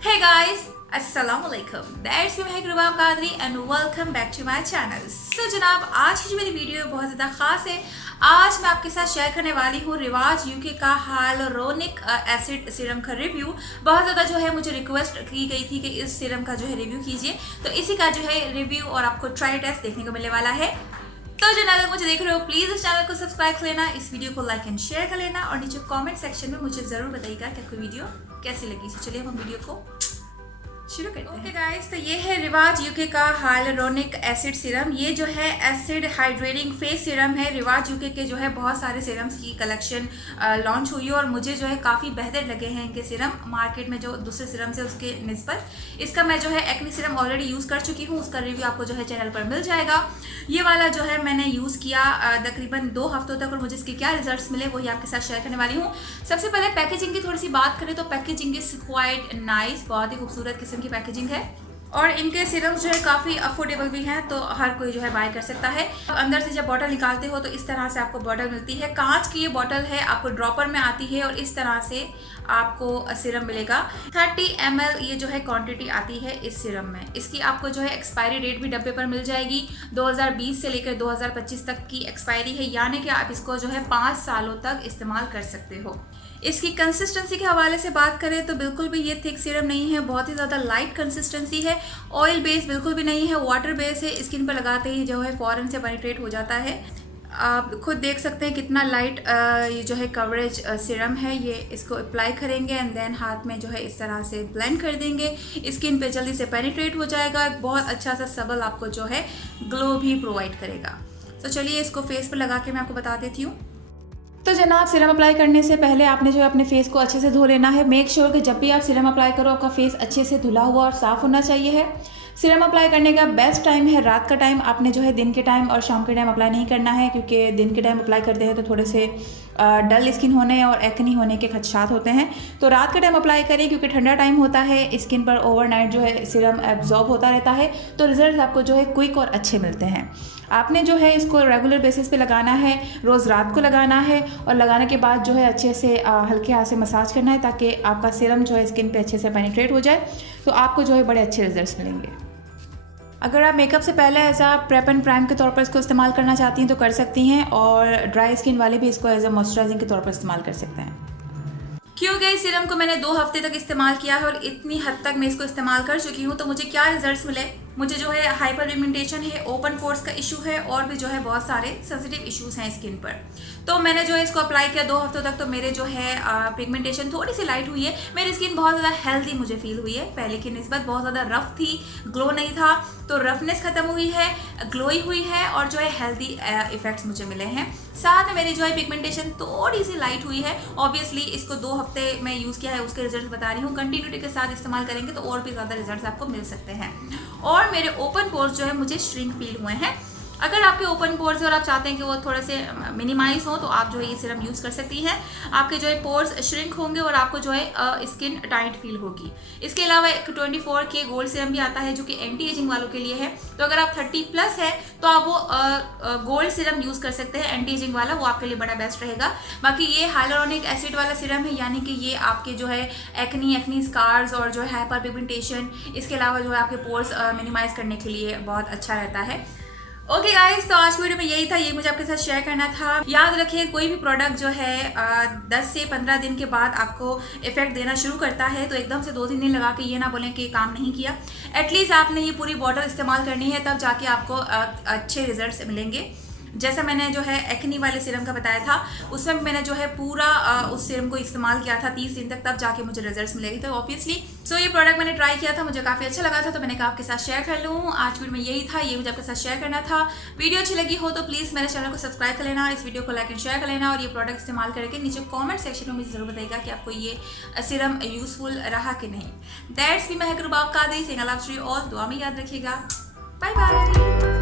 Hey guys, Assalamualaikum. That's me Mehak and welcome back to my channel. So जनाब, आज की जो मेरी वीडियो है बहुत ज़्यादा ख़ास है। आज मैं आपके साथ शेयर करने वाली हूँ रिवाज यूके का हाइलोरोनिक एसिड सीरम का रिव्यू। बहुत ज़्यादा जो है मुझे रिक्वेस्ट की गई थी कि इस सीरम का जो है रिव्यू कीजिए, तो इसी का जो है रिव्यू और आपको ट्राई टेस्ट देखने को मिलने वाला है। तो जो अगर मुझे देख रहे हो प्लीज़ इस चैनल को सब्सक्राइब कर लेना, इस वीडियो को लाइक एंड शेयर कर लेना और नीचे कमेंट सेक्शन में मुझे ज़रूर बताइएगा कि आपको वीडियो कैसी लगी। तो चलिए हम वीडियो को शुरू करते हैं। ओके गाइस, तो ये है रिवाज यूके का हाइलुरोनिक एसिड सीरम। ये जो है एसिड हाइड्रेटिंग फेस सीरम है। रिवाज यूके के जो है बहुत सारे सीरम्स की कलेक्शन लॉन्च हुई है और मुझे जो है काफ़ी बेहतर लगे हैं इनके सीरम मार्केट में जो दूसरे सीरम से उसके निस्बत। इसका मैं जो है एक्ने सीरम ऑलरेडी यूज़ कर चुकी हूँ, उसका रिव्यू आपको जो है चैनल पर मिल जाएगा। ये वाला जो है मैंने यूज़ किया तकरीबन 2 हफ्तों तक और मुझे इसके क्या रिजल्ट्स मिले वही आपके साथ शेयर करने वाली हूँ। सबसे पहले पैकेजिंग की थोड़ी सी बात करें तो पैकेजिंग इज क्वाइट नाइस, बहुत ही खूबसूरत किस्म की पैकेजिंग है और इनके सीरम्स जो है काफ़ी अफोर्डेबल भी हैं, तो हर कोई जो है बाय कर सकता है। अंदर से जब बॉटल निकालते हो तो इस तरह से आपको बॉटल मिलती है। कांच की ये बॉटल है, आपको ड्रॉपर में आती है और इस तरह से आपको सीरम मिलेगा। 30 ml ये जो है क्वांटिटी आती है इस सीरम में। इसकी आपको जो है एक्सपायरी डेट भी डब्बे पर मिल जाएगी। 2020 से लेकर 2025 तक की एक्सपायरी है, यानी कि आप इसको जो है 5 सालों तक इस्तेमाल कर सकते हो। इसकी कंसिस्टेंसी के हवाले से बात करें तो बिल्कुल भी ये थिक सीरम नहीं है, बहुत ही ज़्यादा लाइट कंसिस्टेंसी है। ऑयल बेस बिल्कुल भी नहीं है, वाटर बेस है। स्किन पर लगाते ही जो है फ़ौरन से पेनिट्रेट हो जाता है। आप खुद देख सकते हैं कितना लाइट ये जो है कवरेज सीरम है। ये इसको अप्लाई करेंगे एंड देन हाथ में जो है इस तरह से ब्लेंड कर देंगे, स्किन पे जल्दी से पेनिट्रेट हो जाएगा। बहुत अच्छा सा सबल आपको जो है ग्लो भी प्रोवाइड करेगा। तो चलिए इसको फेस पर लगा के मैं आपको बता देती हूँ। तो जनाब, सीरम अप्लाई करने से पहले आपने जो है अपने फेस को अच्छे से धो लेना है। मेक श्योर कि जब भी आप सीरम अप्लाई करो आपका फेस अच्छे से धुला हुआ और साफ़ होना चाहिए है। सीरम अप्लाई करने का बेस्ट टाइम है रात का टाइम। आपने जो है दिन के टाइम और शाम के टाइम अप्लाई नहीं करना है, क्योंकि दिन के टाइम अप्लाई करते हैं तो थोड़े से डल स्किन होने और एक्ने होने के खदशात होते हैं। तो रात के टाइम अप्लाई करें क्योंकि ठंडा टाइम होता है, स्किन पर ओवरनाइट जो है सीरम एब्जॉर्ब होता रहता है, तो रिजल्ट आपको जो है क्विक और अच्छे मिलते हैं। आपने जो है इसको रेगुलर बेसिस पे लगाना है, रोज़ रात को लगाना है और लगाने के बाद जो है अच्छे से हल्के हाथ से मसाज करना है ताकि आपका सीरम जो है स्किन पे अच्छे से पेनिट्रेट हो जाए, तो आपको जो है बड़े अच्छे रिजल्ट्स मिलेंगे। अगर आप मेकअप से पहले as a prep and prime के तौर पर इसको इस्तेमाल करना चाहती हैं तो कर सकती हैं, और ड्राई स्किन वाले भी इसको एज आ मॉइस्चराइजिंग के तौर पर इस्तेमाल कर सकते हैं। क्योंकि इस सीरम को मैंने 2 हफ्ते तक इस्तेमाल किया है और इतनी हद तक मैं इसको इस्तेमाल कर चुकी हूँ, तो मुझे क्या रिजल्ट्स मिले। मुझे जो है हाइपर पिगमेंटेशन है, ओपन पोर्स का इशू है और भी जो है बहुत सारे सेंसिटिव इश्यूज हैं स्किन पर। तो मैंने जो है इसको अप्लाई किया 2 हफ्तों तक, तो मेरे जो है पिगमेंटेशन थोड़ी सी लाइट हुई है। मेरी स्किन बहुत ज़्यादा हेल्दी मुझे फील हुई है, पहले की निस्बत बहुत ज़्यादा रफ थी, ग्लो नहीं था, तो रफनेस ख़त्म हुई है, ग्लोई हुई है और जो है हेल्दी इफेक्ट्स मुझे मिले हैं। साथ में मेरी जो है पिगमेंटेशन थोड़ी सी लाइट हुई है। ऑब्वियसली इसको 2 हफ्ते में यूज़ किया है, उसके रिजल्ट बता रही हूँ। कंटिन्यूटी के साथ इस्तेमाल करेंगे तो और भी ज़्यादा रिजल्ट आपको मिल सकते हैं। और मेरे ओपन पोर्स जो है मुझे श्रिंक फील हुए हैं। अगर आपके ओपन पोर्स और आप चाहते हैं कि वो थोड़े से मिनिमाइज हो तो आप जो है ये सीरम यूज़ कर सकती हैं। आपके जो है पोर्स श्रिंक होंगे और आपको जो है स्किन टाइट फील होगी। इसके अलावा एक 24 के गोल्ड सीरम भी आता है जो कि एंटी एजिंग वालों के लिए है। तो अगर आप 30+ है तो आप वो गोल्ड सीरम यूज़ कर सकते हैं, एंटी एजिंग वाला, वो आपके लिए बड़ा बेस्ट रहेगा। बाकी ये हाइलुरोनिक एसिड वाला सीरम है, यानी कि ये आपके जो है एक्नी स्कार्स और जो है हाइपर पिगमेंटेशन, इसके अलावा जो है आपके पोर्स मिनिमाइज करने के लिए बहुत अच्छा रहता है। ओके गाइस, तो आज की वीडियो में यही था, ये मुझे आपके साथ शेयर करना था। याद रखिए कोई भी प्रोडक्ट जो है 10 से 15 दिन के बाद आपको इफेक्ट देना शुरू करता है, तो एकदम से 2-3 दिन लगा के ये ना बोलें कि काम नहीं किया। एटलीस्ट आपने ये पूरी बॉटल इस्तेमाल करनी है, तब जाके आपको अच्छे रिजल्ट्स मिलेंगे। जैसा मैंने जो है एक्नी वाले सीरम का बताया था, उसमें मैंने जो है पूरा उस सीरम को इस्तेमाल किया था 30 दिन तक, तब जाके मुझे रिजल्ट्स मिलेंगे। तो ऑब्वियसली ये प्रोडक्ट मैंने ट्राई किया था, मुझे काफ़ी अच्छा लगा था, तो मैंने कहा आपके साथ शेयर कर लूँ। आज वीडियो में यही था, ये मुझे आपके साथ शेयर करना था। वीडियो अच्छी लगी हो तो प्लीज़ मेरे चैनल को सब्सक्राइब कर लेना, इस वीडियो को लाइक एंड शेयर कर लेना और ये प्रोडक्ट इस्तेमाल करके नीचे कॉमेंट सेक्शन में मुझे ज़रूर बताइएगा कि आपको ये सीरम यूजफुल रहा कि नहीं। That's me Mehak, Rubab Qadri, sing I love you all. दुआ में याद रखिएगा। Bye bye.